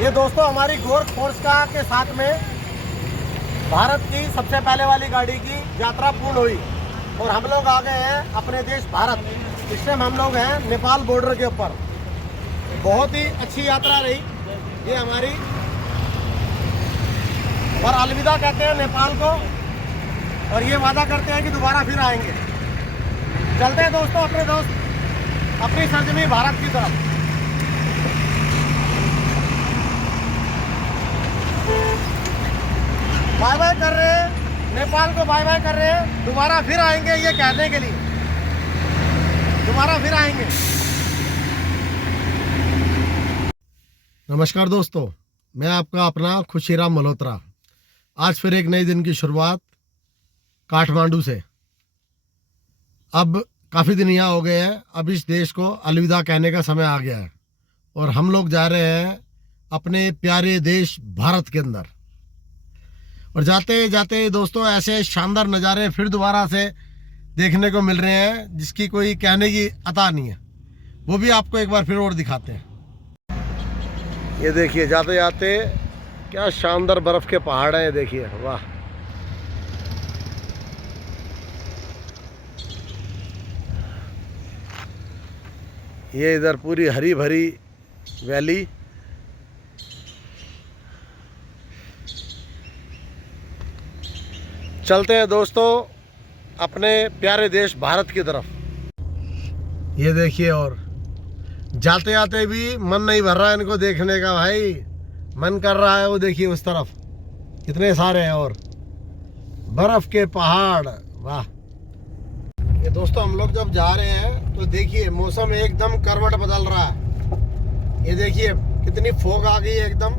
ये दोस्तों हमारी गोरख फोर्स का के साथ में भारत की सबसे पहले वाली गाड़ी की यात्रा पूर्ण हुई और हम लोग आ गए हैं अपने देश भारत। इस टाइम हम लोग हैं नेपाल बॉर्डर के ऊपर। बहुत ही अच्छी यात्रा रही ये हमारी, और अलविदा कहते हैं नेपाल को, और ये वादा करते हैं कि दोबारा फिर आएंगे। चलते हैं दोस्तों अपनी सरजमी भारत की तरफ। बाय बाय कर रहे हैं नेपाल को, बाय बाय कर रहे हैं। दोबारा फिर आएंगे ये कहने के लिए, दोबारा फिर आएंगे। नमस्कार दोस्तों, मैं आपका अपना खुशीराम मल्होत्रा। आज फिर एक नए दिन की शुरुआत काठमांडू से। अब काफ़ी दिन यहाँ हो गए हैं, अब इस देश को अलविदा कहने का समय आ गया है और हम लोग जा रहे हैं अपने प्यारे देश भारत के अंदर। और जाते जाते दोस्तों ऐसे शानदार नज़ारे फिर दोबारा से देखने को मिल रहे हैं जिसकी कोई कहने की अता नहीं है। वो भी आपको एक बार फिर और दिखाते हैं। ये देखिए जाते जाते क्या शानदार बर्फ़ के पहाड़ हैं, ये देखिए, वाह। ये इधर पूरी हरी भरी वैली, चलते हैं दोस्तों अपने प्यारे देश भारत की तरफ। ये देखिए, और जाते जाते भी मन नहीं भर रहा है इनको देखने का भाई, मन कर रहा है। वो देखिए उस तरफ कितने सारे हैं और बर्फ के पहाड़, वाह। ये दोस्तों हम लोग जब जा रहे हैं तो देखिए मौसम एकदम करवट बदल रहा है। ये देखिए कितनी फॉग आ गई है, एकदम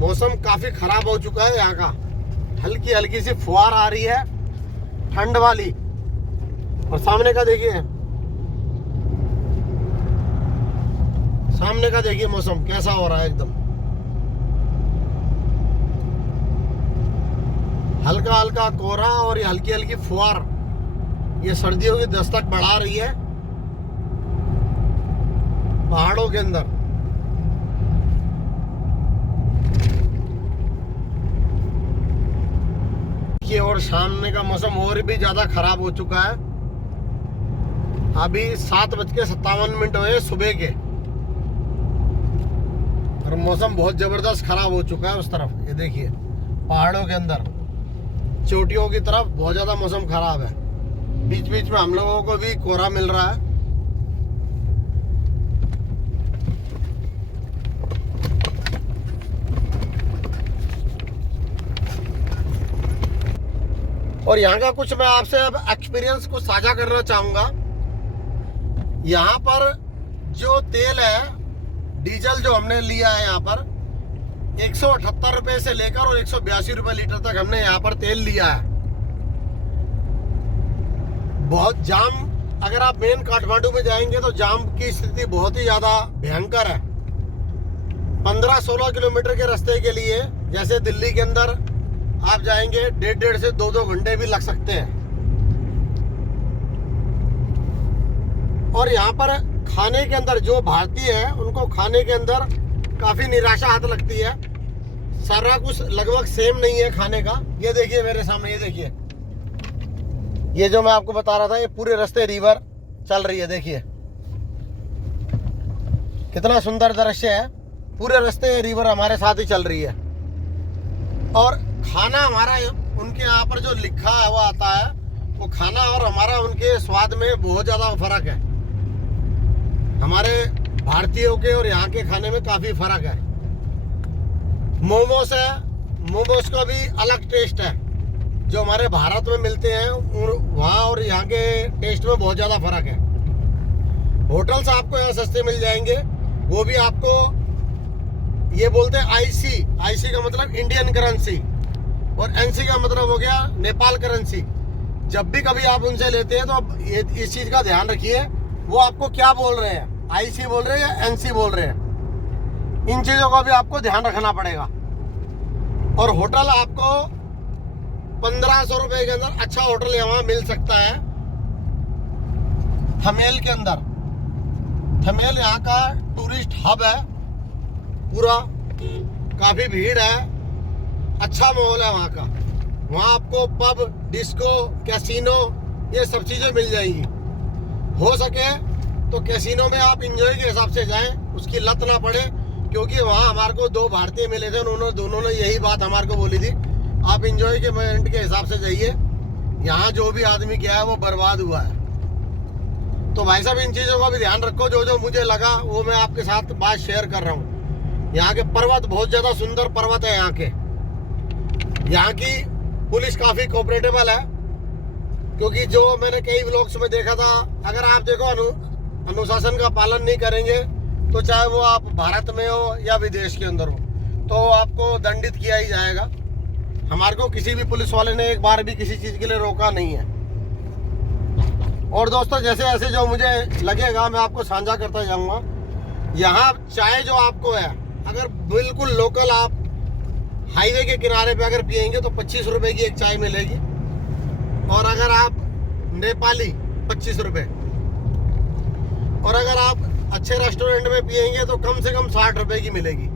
मौसम काफी खराब हो चुका है यहाँ का। हल्की हल्की सी फुहार आ रही है ठंड वाली, और सामने का देखिए, सामने का देखिए मौसम कैसा हो रहा है, एकदम हल्का हल्का कोहरा और ये हल्की हल्की फुहार, ये सर्दियों की दस्तक बढ़ा रही है पहाड़ों के अंदर। और सामने का मौसम और भी ज्यादा खराब हो चुका है। अभी 7:57 हुए सुबह के, और मौसम बहुत जबरदस्त खराब हो चुका है उस तरफ। ये देखिए पहाड़ों के अंदर चोटियों की तरफ बहुत ज्यादा मौसम खराब है। बीच बीच में हम लोगों को भी कोहरा मिल रहा है। और यहाँ का कुछ मैं आपसे अब एक्सपीरियंस कुछ साझा करना चाहूँगा। यहाँ पर जो तेल है, डीजल जो हमने लिया है यहाँ पर 178 रुपये से लेकर और 182 रुपये लीटर तक हमने यहाँ पर तेल लिया है। बहुत जाम, अगर आप मेन काठमांडू में जाएंगे तो जाम की स्थिति बहुत ही ज़्यादा भयंकर है। 15-16 किलोमीटर के रास्ते के लिए, जैसे दिल्ली के अंदर आप जाएंगे 1.5 से 2 घंटे भी लग सकते हैं। और यहाँ पर खाने के अंदर जो भारतीय है उनको खाने के अंदर काफ़ी निराशा हाथ लगती है। सारा कुछ लगभग सेम नहीं है खाने का। ये देखिए मेरे सामने, ये देखिए, ये जो मैं आपको बता रहा था, ये पूरे रास्ते रिवर चल रही है। देखिए कितना सुंदर दृश्य है, पूरे रास्ते रिवर हमारे साथ ही चल रही है। और खाना हमारा उनके यहाँ पर जो लिखा हुआ आता है, वो खाना और हमारा उनके स्वाद में बहुत ज़्यादा फर्क है। हमारे भारतीयों के और यहाँ के खाने में काफ़ी फर्क है। मोमोस है, मोमोस का भी अलग टेस्ट है। जो हमारे भारत में मिलते हैं वहाँ और यहाँ के टेस्ट में बहुत ज़्यादा फर्क है। होटल्स आपको यहाँ सस्ते मिल जाएंगे, वो भी आपको ये बोलते हैं आईसी। आईसी का मतलब इंडियन करेंसी, और एनसी का मतलब हो गया नेपाल करेंसी। जब भी कभी आप उनसे लेते हैं तो आप इस चीज़ का ध्यान रखिए, वो आपको क्या बोल रहे हैं, आईसी बोल रहे हैं या एनसी बोल रहे हैं। इन चीज़ों का भी आपको ध्यान रखना पड़ेगा। और होटल आपको 1500 रुपये के अंदर अच्छा होटल यहाँ मिल सकता है थमेल के अंदर। थमेल यहाँ का टूरिस्ट हब है पूरा, काफ़ी भीड़ है, अच्छा माहौल है वहाँ का। वहाँ आपको पब, डिस्को, कैसीनो ये सब चीज़ें मिल जाएंगी। हो सके तो कैसीनो में आप इंजॉय के हिसाब से जाएं, उसकी लत ना पड़े, क्योंकि वहाँ हमारे को 2 भारतीय मिले थे, उन्होंने दोनों ने यही बात हमारे को बोली थी, आप इंजॉय के मोमेंट के हिसाब से जाइए, यहाँ जो भी आदमी गया है वो बर्बाद हुआ है। तो भाई साहब इन चीज़ों का भी ध्यान रखो। जो जो मुझे लगा वो मैं आपके साथ बात शेयर कर रहा हूँ। यहाँ के पर्वत बहुत ज़्यादा सुंदर पर्वत है। यहाँ की पुलिस काफ़ी कोऑपरेटेबल है, क्योंकि जो मैंने कई व्लॉग्स में देखा था, अगर आप देखो अनुशासन का पालन नहीं करेंगे तो चाहे वो आप भारत में हो या विदेश के अंदर हो, तो आपको दंडित किया ही जाएगा। हमारे को किसी भी पुलिस वाले ने एक बार भी किसी चीज़ के लिए रोका नहीं है। और दोस्तों जैसे जैसे जो मुझे लगेगा मैं आपको साझा करता जाऊँगा। यहाँ चाय जो आपको है, अगर बिल्कुल लोकल आप हाईवे के किनारे पे अगर पियेंगे तो 25 रुपए की एक चाय मिलेगी, और अगर आप नेपाली 25 रुपए, और अगर आप अच्छे रेस्टोरेंट में पियेंगे तो कम से कम 60 रुपए की मिलेगी।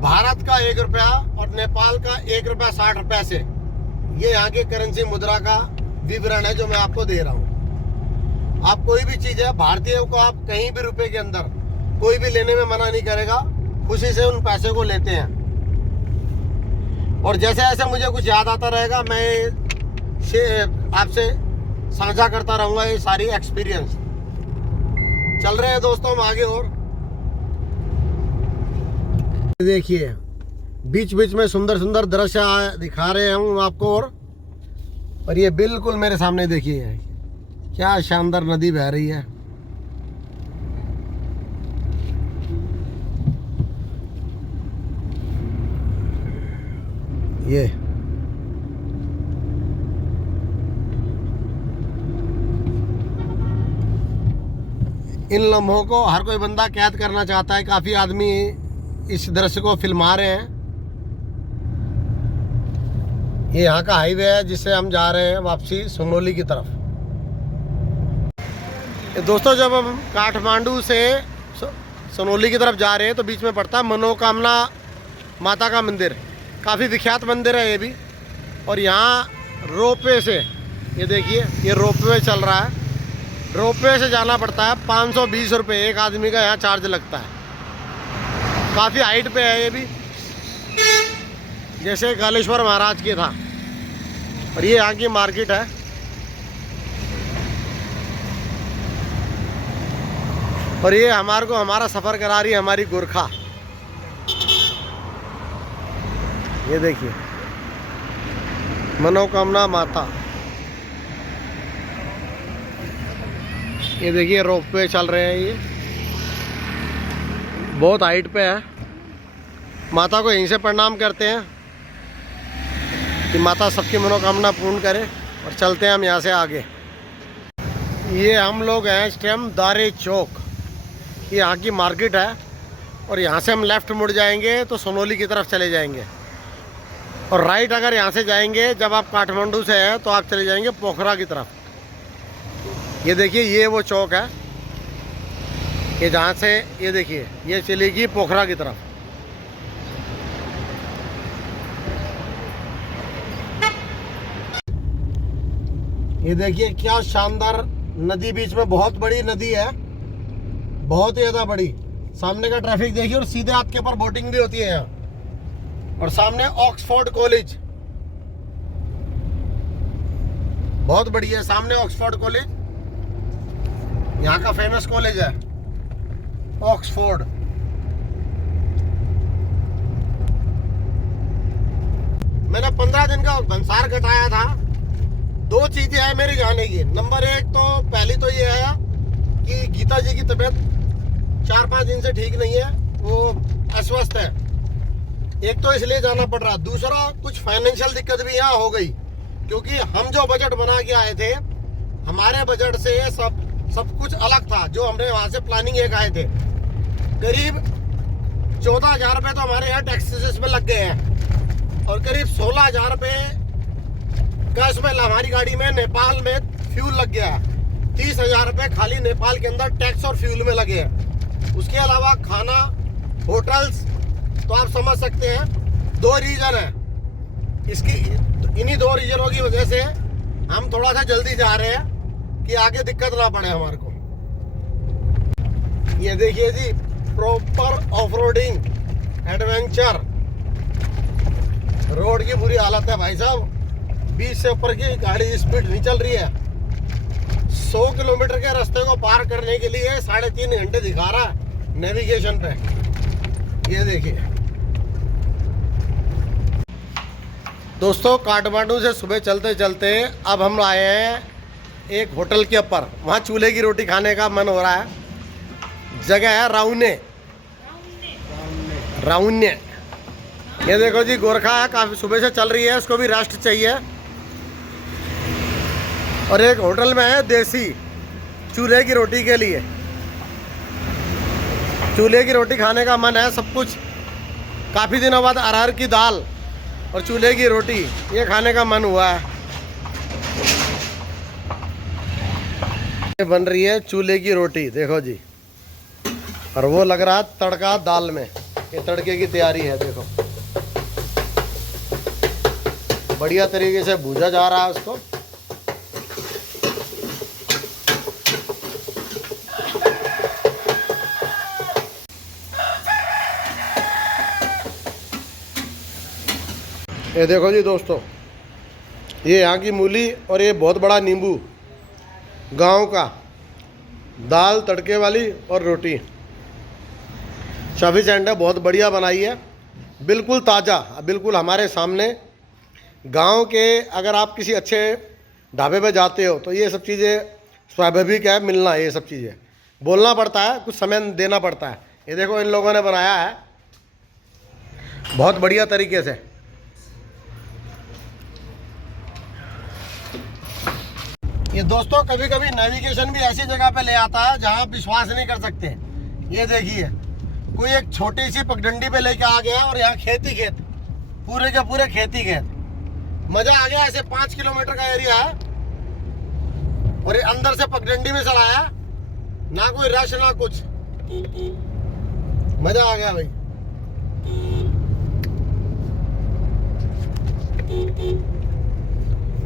भारत का 1 रुपया और नेपाल का 1 रुपया 60 रुपया से, ये यहाँ की करेंसी मुद्रा का विवरण है जो मैं आपको दे रहा हूँ। आप कोई भी चीज़ है भारतीय को आप कहीं भी रुपए के अंदर कोई भी लेने में मना नहीं करेगा, खुशी से उन पैसे को लेते हैं। और जैसे जैसे मुझे कुछ याद आता रहेगा मैं आपसे साझा करता रहूँगा ये सारी एक्सपीरियंस। चल रहे हैं दोस्तों हम आगे। और देखिए बीच बीच में सुंदर सुंदर दृश्य दिखा रहे हैं आपको। और ये बिल्कुल मेरे सामने देखिए क्या शानदार नदी बह रही है। ये इन लम्हों को हर कोई बंदा कैद करना चाहता है। काफ़ी आदमी इस दृश्य को फिल्मा रहे हैं। ये यहाँ का हाईवे है जिससे हम जा रहे हैं वापसी सुनोली की तरफ। दोस्तों जब हम काठमांडू से सुनोली की तरफ जा रहे हैं तो बीच में पड़ता है मनोकामना माता का मंदिर। काफ़ी विख्यात मंदिर है ये भी। और यहाँ रोपवे से, ये देखिए ये रोपवे चल रहा है। रोपवे से जाना पड़ता है, 520 रुपये एक आदमी का यहाँ चार्ज लगता है। काफ़ी हाइट पे है ये भी, जैसे कालेश्वर महाराज के था। और ये यहाँ की मार्केट है। और ये हमारे को हमारा सफ़र करा रही है हमारी गोरखा। ये देखिए मनोकामना माता। ये देखिए रोपवे चल रहे हैं। ये बहुत हाइट पे है। माता को यहीं से प्रणाम करते हैं कि माता सबकी मनोकामना पूर्ण करे। और चलते हैं हम यहाँ से आगे। ये हम लोग हैं इस टाइम दारे चौक। ये यहाँ की मार्केट है। और यहाँ से हम लेफ़्ट मुड़ जाएंगे तो सोनोली की तरफ चले जाएंगे। और राइट अगर यहाँ से जाएंगे, जब आप काठमांडू से हैं तो आप चले जाएंगे पोखरा की तरफ। ये देखिए ये वो चौक है, ये जहाँ से ये देखिए ये चलेगी पोखरा की तरफ। ये देखिए क्या शानदार नदी, बीच में बहुत बड़ी नदी है, बहुत ही ज़्यादा बड़ी। सामने का ट्रैफिक देखिए। और सीधे आपके ऊपर बोटिंग भी होती है यहाँ। और सामने ऑक्सफोर्ड कॉलेज बहुत बड़ी है। सामने ऑक्सफोर्ड कॉलेज यहाँ का फेमस कॉलेज है, ऑक्सफोर्ड। मैंने 15 दिन का भंसार कटाया था। 2 चीजें हैं मेरी जाने की। नंबर 1 तो पहली तो ये है कि गीता जी की तबीयत 4-5 दिन से ठीक नहीं है, वो अस्वस्थ है। एक तो इसलिए जाना पड़ रहा। दूसरा कुछ फाइनेंशियल दिक्कत भी यहाँ हो गई, क्योंकि हम जो बजट बना के आए थे, हमारे बजट से सब कुछ अलग था। जो हमने वहाँ से प्लानिंग एक आए थे, करीब 14,000 रुपये तो हमारे यहाँ टैक्सेस में लग गए हैं। और करीब 16,000 रुपये का इसमें हमारी गाड़ी में नेपाल में फ्यूल लग गया है। 30,000 रुपये खाली नेपाल के अंदर टैक्स और फ्यूल में लगे हैं। उसके अलावा खाना होटल्स, तो आप समझ सकते हैं 2 रीजन है इसकी। इन्हीं 2 रीजनों की वजह से हम थोड़ा सा जल्दी जा रहे हैं कि आगे दिक्कत ना पड़े हमारे को। ये देखिए जी, proper off roading adventure. Road की बुरी हालत है भाई साहब, 20 से ऊपर की गाड़ी स्पीड नहीं चल रही है। 100 किलोमीटर के रास्ते को पार करने के लिए 3.5 घंटे दिखा रहा है नेविगेशन पे। ये देखिए दोस्तों, काठमांडू से सुबह चलते चलते अब हम आए हैं एक होटल के ऊपर। वहाँ चूल्हे की रोटी खाने का मन हो रहा है। जगह है राउने। राउन्य। ये देखो जी, गोरखा है, काफ़ी सुबह से चल रही है, उसको भी रेस्ट चाहिए। और एक होटल में है देसी चूल्हे की रोटी के लिए। चूल्हे की रोटी खाने का मन है, सब कुछ। काफ़ी दिनों बाद अरहर की दाल और चूल्हे की रोटी ये खाने का मन हुआ है। ये बन रही है चूल्हे की रोटी, देखो जी। और वो लग रहा है तड़का दाल में। ये तड़के की तैयारी है, देखो बढ़िया तरीके से भूजा जा रहा है उसको। ये देखो जी दोस्तों, ये यहाँ की मूली और ये बहुत बड़ा नींबू, गांव का। दाल तड़के वाली और रोटी सफिशेंट है, बहुत बढ़िया बनाई है, बिल्कुल ताज़ा, बिल्कुल हमारे सामने। गांव के अगर आप किसी अच्छे ढाबे पे जाते हो तो ये सब चीज़ें स्वाभाविक है मिलना। ये सब चीज़ें बोलना पड़ता है, कुछ समय देना पड़ता है। ये देखो इन लोगों ने बनाया है बहुत बढ़िया तरीके से। ये दोस्तों, कभी कभी नेविगेशन भी ऐसी जगह पे ले आता है जहां आप विश्वास नहीं कर सकते। ये देखिए, कोई एक छोटी सी पगडंडी पे लेके आ गया और यहाँ खेती खेत, पूरे के पूरे खेती खेत। मजा आ गया। ऐसे 5 किलोमीटर का एरिया है और ये अंदर से पगडंडी में चलाया, ना कोई रश ना कुछ। मजा आ गया भाई।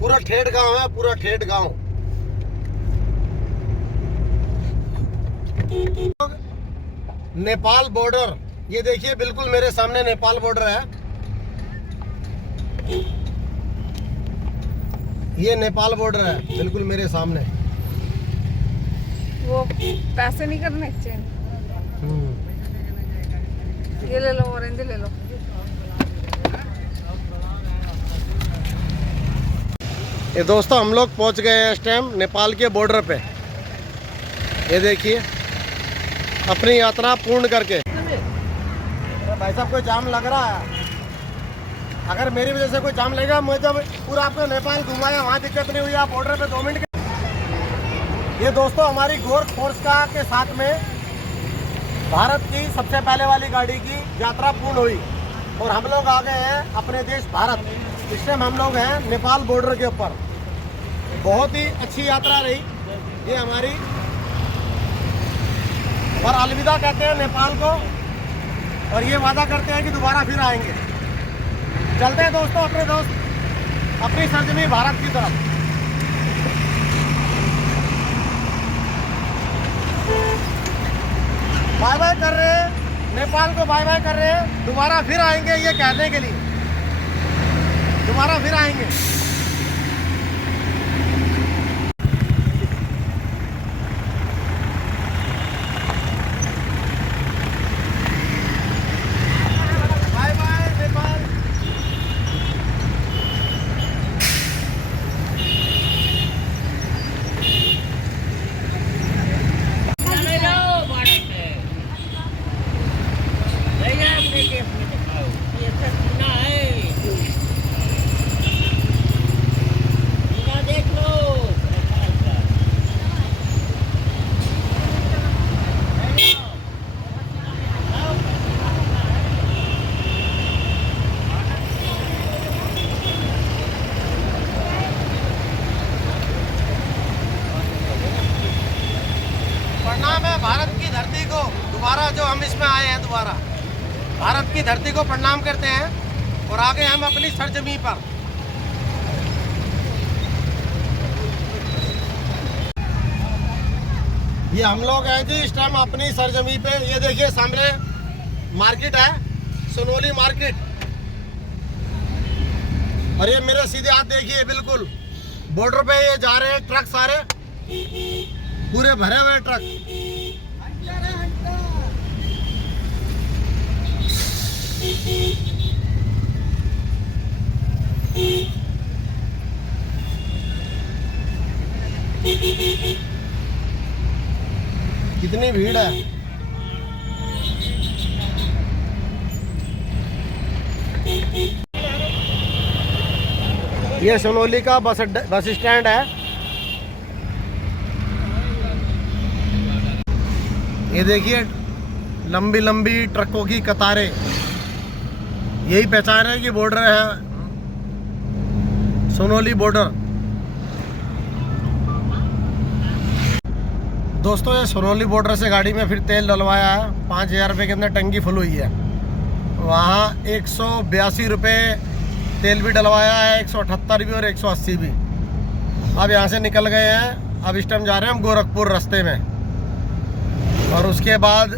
पूरा ठेठ गांव है, पूरा ठेठ गांव। नेपाल बॉर्डर, ये देखिए बिल्कुल मेरे सामने नेपाल बॉर्डर है। ये नेपाल बॉर्डर है बिल्कुल मेरे सामने। वो पैसे नहीं करने एक्सचेंज। ये ले लो, ऑरेंज ले लो। ये दोस्तों, हम लोग पहुंच गए हैं इस टाइम नेपाल के बॉर्डर पे। ये देखिए, अपनी यात्रा पूर्ण करके। भाई साहब, कोई जाम लग रहा है। अगर मेरी वजह से कोई जाम लगेगा, मैं जब पूरा आपको नेपाल घुमाया वहाँ दिक्कत नहीं हुई। आप बॉर्डर पे 2 मिनट के। ये दोस्तों, हमारी गोरख फोर्स का के साथ में भारत की सबसे पहले वाली गाड़ी की यात्रा पूर्ण हुई और हम लोग आ गए हैं अपने देश भारत। इस टाइम हम लोग हैं नेपाल बॉर्डर के ऊपर। बहुत ही अच्छी यात्रा रही ये हमारी, और अलविदा कहते हैं नेपाल को, और ये वादा करते हैं कि दोबारा फिर आएंगे। चलते हैं दोस्तों अपनी सरजमी भारत की तरफ। बाय बाय कर रहे हैं नेपाल को, बाय बाय कर रहे हैं। दोबारा फिर आएंगे ये कहने के लिए, दोबारा फिर आएंगे। Bye bye Nepal. प्रणाम है भारत की धरती को, दोबारा जो हम इसमें आए हैं दोबारा। भारत की धरती को प्रणाम करते हैं और आगे हम अपनी सरजमी पर। ये हम लोग हैं जी इस टाइम अपनी सरजमी पे। ये देखिए सामने मार्केट है, सोनोली मार्केट। और ये मेरे सीधे हाथ देखिए, बिल्कुल बॉर्डर पे ये जा रहे हैं ट्रक, सारे पूरे भरे हुए ट्रक। कितनी भीड़ है। ये सोनोली का बस स्टैंड है। ये देखिए लंबी लंबी ट्रकों की कतारें। यही पहचान है कि बॉर्डर है, सोनोली बॉर्डर। दोस्तों ये सोनोली बॉर्डर से गाड़ी में फिर तेल डलवाया है। 5,000 रुपये के अंदर टंकी फुल हुई है। वहाँ 182 रुपये तेल भी डलवाया है, 178 भी और 180 भी। अब यहाँ से निकल गए हैं। अब इस टाइम जा रहे हैं हम गोरखपुर रास्ते में, और उसके बाद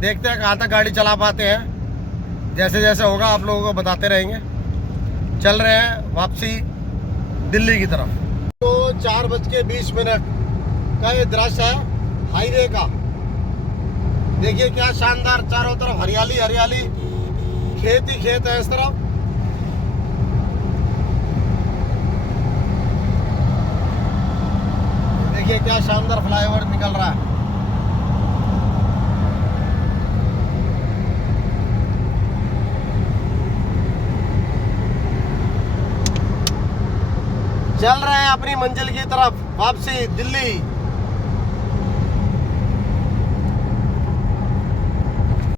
देखते हैं कहाँ तक गाड़ी चला पाते हैं। जैसे जैसे होगा आप लोगों को बताते रहेंगे। चल रहे हैं वापसी दिल्ली की तरफ। तो 4:20 का ये दृश्य है हाईवे का। देखिए क्या शानदार, चारों तरफ हरियाली हरियाली, खेत ही खेत है इस तरफ। देखिए क्या शानदार फ्लाईओवर निकल रहा है। चल रहे हैं अपनी मंजिल की तरफ वापसी दिल्ली।